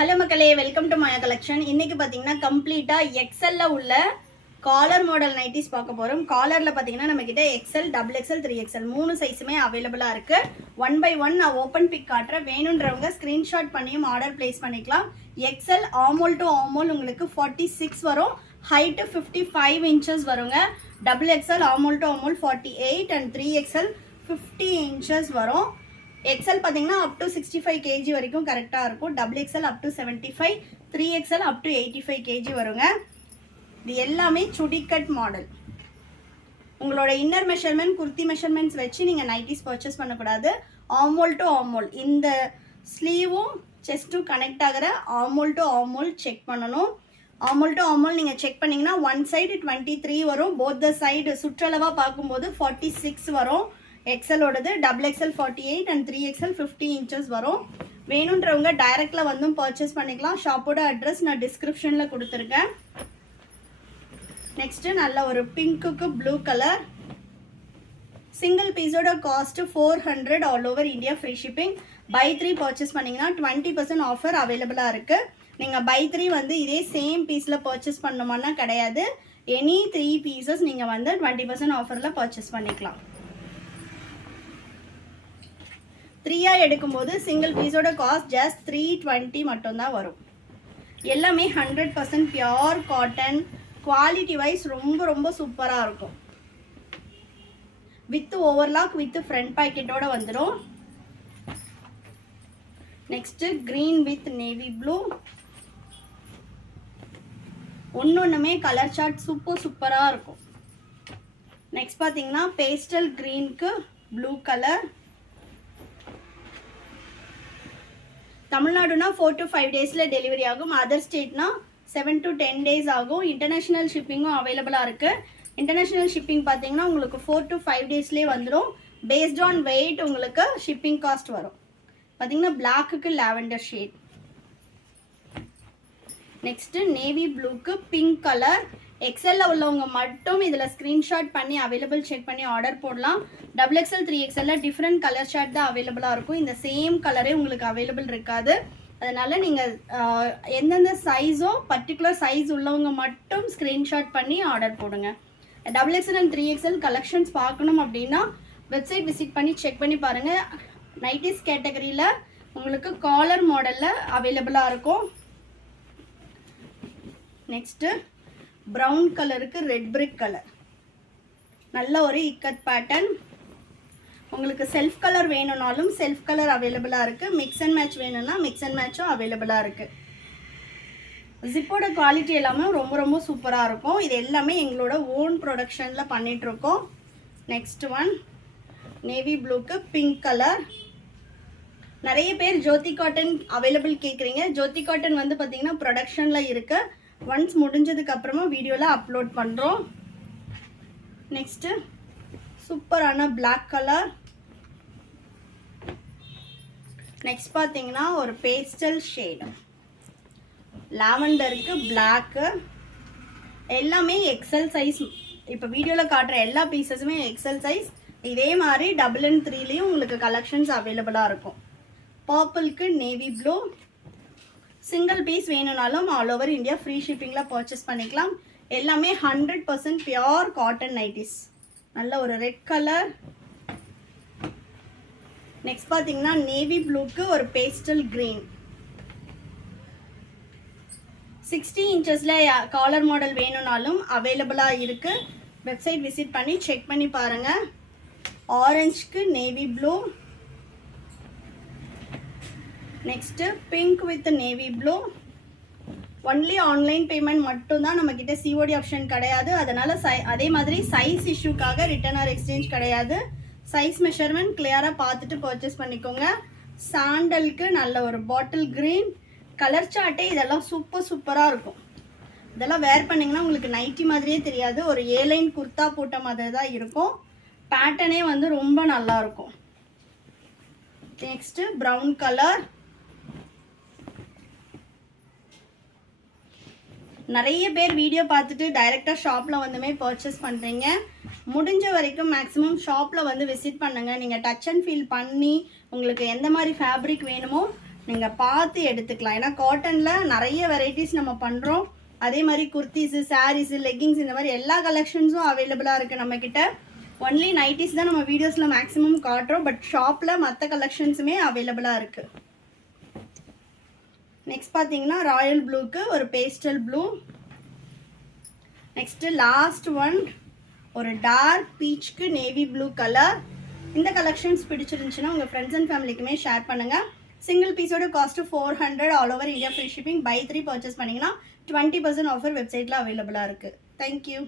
Hello மக்களே, welcome to Maya collection. இன்னைக்கு பார்த்தீங்கன்னா கம்ப்ளீட்டாக எக்ஸல்ல உள்ள காலர் மாடல் நைட்டிஸ் பார்க்க போகிறோம். காலரில் பார்த்தீங்கன்னா நம்மக்கிட்ட எக்ஸல், டபுள் எக்ஸல், 3XL 3 சைஸுமே அவைலபிளாக இருக்குது. 1 by 1 நான் ஓப்பன் பிக் காட்டுறேன். வேணுன்றவங்க ஸ்க்ரீன்ஷாட் பண்ணியும் ஆர்டர் பிளேஸ் பண்ணிக்கலாம். எக்ஸல் ஆமோல் டு ஆமோல் உங்களுக்கு 46 வரும். ஹைட்டு 55 inches வருங்க. Double XL armhole to armhole 48 and 3XL 50 inches வரும். XL பார்த்தீங்கன்னா அப் டு 65 kg வரைக்கும் கரெக்டாக இருக்கும். Double XL up to 75, 3XL up to 85 kg வருங்க. இது எல்லாமே சுடிக்கட் மாடல். உங்களோட இன்னர் மெஷர்மெண்ட், குர்த்தி மெஷர்மெண்ட்ஸ் வச்சு நீங்கள் நைட்டிஸ் பர்ச்சேஸ் பண்ணக்கூடாது. ஆமோல் டு ஆமோல், இந்த ஸ்லீவும் செஸ்ட்டும் கனெக்ட் ஆகிற ஆமோல் டு ஆமோல் செக் பண்ணணும். ஆமோல் டு ஆமோல் நீங்கள் செக் பண்ணிங்கன்னா ஒன் சைடு 23 வரும். போத் த சைடு சுற்றளவாக பார்க்கும்போது 46 வரும். எக்ஸலோடது double XL 48 and 3XL 50 inches வரும். வேணுன்றவங்க டைரக்டில் வந்தும் பர்ச்சேஸ் பண்ணிக்கலாம். ஷாப்போட அட்ரஸ் நான் டிஸ்கிரிப்ஷனில் கொடுத்துருக்கேன். நெக்ஸ்ட்டு நல்ல ஒரு பிங்க்குக்கு ப்ளூ கலர். சிங்கிள் பீஸோட cost 400 all over India, free shipping. Buy 3 purchase பண்ணிங்கன்னா 20% ஆஃபர் அவைலபிளாக இருக்குது. நீங்கள் பை 3 வந்து இதே சேம் பீஸில் பர்ச்சேஸ் பண்ணணுமான்னா கிடையாது. எனி 3 பீசஸ் நீங்கள் வந்து 20% ஆஃபரில் பர்ச்சேஸ் பண்ணிக்கலாம். 3 எடுக்கும்போது சிங்கிள் பீஸோட காஸ்ட் ஜஸ்ட் 320 மட்டும்தான் வரும். எல்லாமே 100% பியோர் காட்டன். குவாலிட்டி வைஸ் ரொம்ப ரொம்ப சூப்பராக இருக்கும். வித் ஓவர்லாக் வித் ஃப்ரண்ட் பாக்கெட்டோட வந்துடும். Next green with navy blue. ஒன்னொன்றுமே கலர் சார்ட் சூப்பராக இருக்கும். நெக்ஸ்ட் பார்த்தீங்கன்னா பேஸ்டல் கிரீனுக்கு ப்ளூ கலர். தமிழ்நாடுனா 4 to 5 டேஸில் டெலிவரி ஆகும். அதர் ஸ்டேட்னா 7 to 10 days ஆகும். இன்டர்நேஷ்னல் ஷிப்பிங்கும் அவைலபிளாக இருக்குது. இன்டர்நேஷ்னல் ஷிப்பிங் பார்த்தீங்கன்னா உங்களுக்கு 4 to 5 டேஸ்லேயே வந்துடும். பேஸ்ட் ஆன் வெயிட் உங்களுக்கு ஷிப்பிங் காஸ்ட் வரும். பார்த்தீங்கன்னா பிளாக்குக்கு லாவெண்டர் ஷேட். நெக்ஸ்ட்டு நேவி ப்ளூக்கு பிங்க் கலர். எக்ஸல்ல உள்ளவங்க மட்டும் இதில் ஸ்க்ரீன்ஷாட் பண்ணி அவைலபிள் செக் பண்ணி ஆர்டர் போடலாம். Double XL, 3XL different colour short தான் அவைலபிளாக இருக்கும். இந்த சேம் கலரே உங்களுக்கு அவைலபிள் இருக்காது. அதனால் நீங்கள் எந்தெந்த சைஸோ பர்டிகுலர் சைஸ் உள்ளவங்க மட்டும் ஸ்க்ரீன்ஷாட் பண்ணி ஆர்டர் போடுங்க. Double XL and 3XL collections பார்க்கணும் அப்படின்னா வெப்சைட் விசிட் பண்ணி செக் பண்ணி பாருங்கள். நைட்டிஸ் கேட்டகரியில் உங்களுக்கு காலர் மாடலில் அவைலபிளாக இருக்கும். நெக்ஸ்ட்டு ப்ரௌன் கலருக்கு ரெட் பிரிக் கலர். நல்ல ஒரு இக்கட் பேட்டர்ன். உங்களுக்கு செல்ஃப் கலர் வேணும்னாலும் செல்ஃப் கலர் அவைலபிளாக இருக்குது. மிக்ஸ் அண்ட் மேட்ச் வேணும்னா மிக்ஸ் அண்ட் மேட்சும் அவைலபிளாக இருக்குது. ஜிப்போட குவாலிட்டி எல்லாமே ரொம்ப ரொம்ப சூப்பராக இருக்கும். இது எல்லாமே எங்களோட ஓன் ப்ரொடக்ஷனில் பண்ணிகிட்ருக்கோம். நெக்ஸ்ட் ஒன் நேவி ப்ளூக்கு பிங்க் கலர். நிறைய பேர் ஜோதி காட்டன் அவைலபிள் கேட்குறீங்க. ஜோதி காட்டன் வந்து பார்த்திங்கன்னா ப்ரொடக்ஷனில் இருக்குது. ஒன்ஸ் முடிஞ்சதுக்கு அப்புறமா வீடியோவில் அப்லோட் பண்ணுறோம். நெக்ஸ்ட்டு சூப்பரான பிளாக் கலர். நெக்ஸ்ட் பார்த்தீங்கன்னா ஒரு பேஸ்டல் ஷேடு. லாவெண்டருக்கு பிளாக்கு. எல்லாமே எக்ஸல் சைஸ். இப்போ வீடியோவில் காட்டுற எல்லா பீசஸுமே எக்ஸல் சைஸ். இதே மாதிரி டபுள் அண்ட் 3லேயும் உங்களுக்கு கலெக்ஷன்ஸ் அவைலபிளாக இருக்கும். பர்பிளுக்கு நேவி ப்ளூ. சிங்கிள் பீஸ் வேணும்னாலும் ஆல் ஓவர் இந்தியா ஃப்ரீ ஷிப்பிங்கில் பர்ச்சேஸ் பண்ணிக்கலாம். எல்லாமே 100% பியோர் காட்டன் நைட்டிஸ். நல்ல ஒரு ரெட் கலர். நெக்ஸ்ட் பார்த்தீங்கன்னா நேவி ப்ளூக்கு ஒரு பேஸ்டல் கிரீன். 60 inchesல காலர் மாடல் வேணும்னாலும் அவைலபிளாக இருக்குது. வெப்சைட் விசிட் பண்ணி செக் பண்ணி பாருங்கள். ஆரஞ்சுக்கு navy blue. Next pink with navy blue. Only online payment மட்டும்தான் நம்மக்கிட்ட. சிஓடி ஆப்ஷன் கிடையாது. அதனால் அதே மாதிரி சைஸ் இஷ்யூக்காக ரிட்டர்ன் ஆர் எக்ஸ்சேஞ்ச் கிடையாது. சைஸ் மெஷர்மெண்ட் கிளியராக பார்த்துட்டு பர்ச்சேஸ் பண்ணிக்கோங்க. சாண்டலுக்கு நல்ல ஒரு பாட்டில் க்ரீன். கலர் சார்ட்டே இதெல்லாம் சூப்பராக இருக்கும். இதெல்லாம் வேர் பண்ணிங்கன்னா உங்களுக்கு நைட்டி மாதிரியே தெரியாது. ஒரு ஏலைன் குர்த்தா போட்ட மாதிரி தான் இருக்கும். பேட்டர்னே வந்து ரொம்ப நல்லாயிருக்கும். Next brown colour. நிறைய பேர் வீடியோ பார்த்துட்டு டைரெக்டாக ஷாப்பில் வந்துமே பர்ச்சேஸ் பண்ணுறீங்க. முடிஞ்ச வரைக்கும் மேக்ஸிமம் ஷாப்பில் வந்து விசிட் பண்ணுங்கள். நீங்கள் டச் அண்ட் ஃபீல் பண்ணி உங்களுக்கு எந்த மாதிரி ஃபேப்ரிக் வேணுமோ நீங்கள் பார்த்து எடுத்துக்கலாம். ஏன்னா காட்டனில் நிறைய வெரைட்டிஸ் நம்ம பண்ணுறோம். அதே மாதிரி குர்த்திஸு, சாரீஸு, லெக்கிங்ஸ் இந்த மாதிரி எல்லா கலெக்ஷன்ஸும் அவைலபிளாக இருக்குது நம்மக்கிட்ட. ஒன்லி நைட்டிஸ் தான் நம்ம வீடியோஸில் மேக்ஸிமம் காட்டுறோம். பட் ஷாப்பில் மற்ற கலெக்ஷன்ஸுமே அவைலபிளாக இருக்குது. நெக்ஸ்ட் பார்த்தீங்கன்னா ராயல் ப்ளூக்கு ஒரு pastel blue. Next last one ஒரு டார்க் பீச்சுக்கு நேவி ப்ளூ கலர். இந்த கலெக்ஷன்ஸ் பிடிச்சிருந்துச்சுன்னா உங்கள் ஃப்ரெண்ட்ஸ் அண்ட் ஃபேமிலிக்குமே ஷேர் பண்ணுங்கள். சிங்கிள் பீஸோட cost 400. All over India free shipping. Buy 3 purchase பண்ணிங்கன்னா 20% ஆஃபர் வெப்சைட்டில் அவைலபிளாக இருக்குது. தேங்க்யூ.